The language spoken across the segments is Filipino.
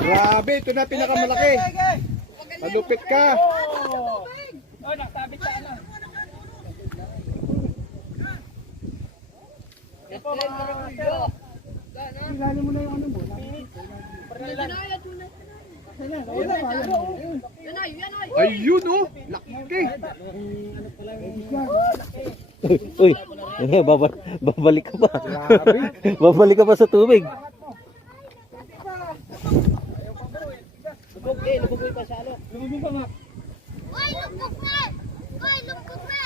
Grabe, ito na pinakamalaki. Malupit ka. Oh, nakasabit sa ano. Ito mga master. Ilalim mo na yung ano mo. Ayun oh, laki. Uy, babalik ka pa. Babalik ka pa sa tubig. Lubugoy pa siya, alo. Lubugoy pa nga. Uy, lungkot na! Uy, lungkot na!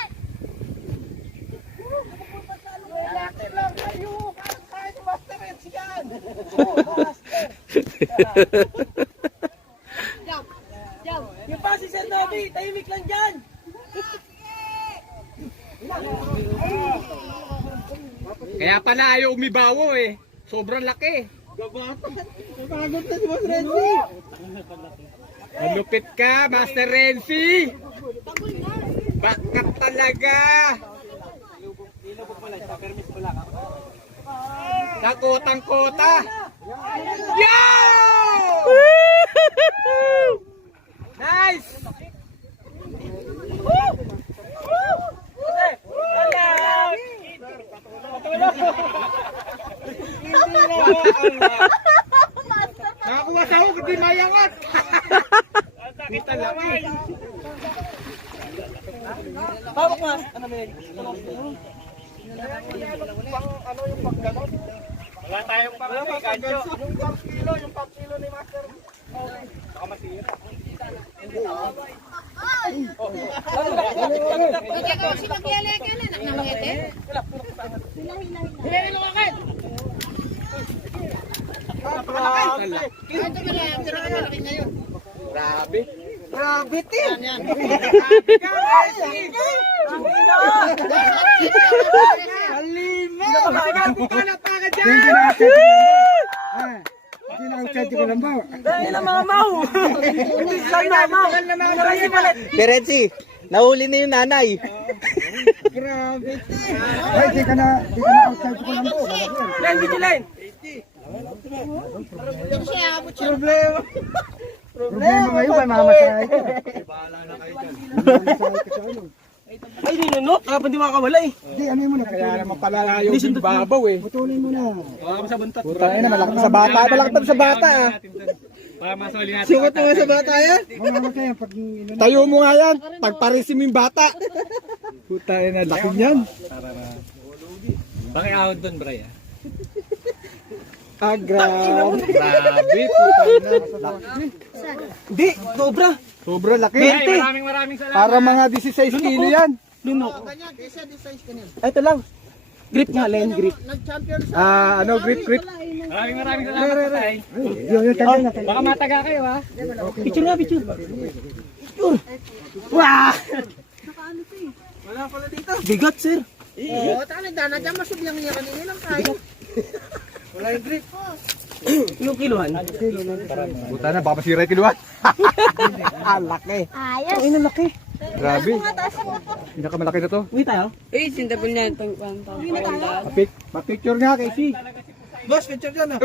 Relax lang kayo. Kaya si Master Red yan. Yung pa si Sir Novi, tahimik lang dyan. Kaya pala ayaw umibawo eh. Sobrang laki. Napagod na si Master Renzi. Malupit ka, Master Renzi. Bakat talaga. Kakotang-kota. Yo! Nice! Nakakuha sa ako, hindi mayangat. Kita laki. Hawak mas. Ano ba yun? Wala tayong pang-ganyo. Yung 5 kilo, yung 5 kilo ni Master. Baka masira. Hindi ka kasi magyali-gali. Nak na mga ite? Hilahin mo kakit! Ito mo na yan. Tira ka malaki ngayon. Grabe. Grabe, Tim. Kalima! Nakakapagod ka na pa ka dyan! Dahil ang mga mau. Hindi lang na mau. Marami pala. Perenzi, nahuli na yung nanay. Grabe. Ay, di ka na outside ko lang po. Len, video len. Problema. Problema ngayon ay mamasahe ko. Ay, ninunok. Kaya pa hindi makakawala eh. Hindi, ano mo na. Kaya naman pala ayaw yung babaw eh. Putulin mo na. Baka sa buntot. Puta na, malaki sa bata. Malaki pa sa bata ah. Para masuli natin. Sukat mo nga sa bata yan. Mga kayo, pag Tayo mo nga yan. Pagparisim yung bata. Puta na, laki niyan. Bakit ahod doon, Bray? Ah, grabe. Grabe. Puta na. Laki. Hindi, sobra. Sobrang laki. Maraming salamat. Para mga 16 kilo yan. Lunok. Ito lang. Grip nga, Len, grip. Ah, ano, grip. Maraming salamat, Tay. yung tagal na tayo. Baka mataga kayo, ha? Picture nga, picture. Picture. Wah! Wala pala dito. Bigat, sir. Oo, taka nagdana dyan. Masublang niya kanina lang kayo. Wala yung grip. Yung kiluhan. Puta na, baka masira yung kiluan. Ah, laki. Ayos. Ay, laki. Grabe. Pinakamalaki na to. Uwi tayo. Mapicture nga, Casey. Boss, picture dyan, ha?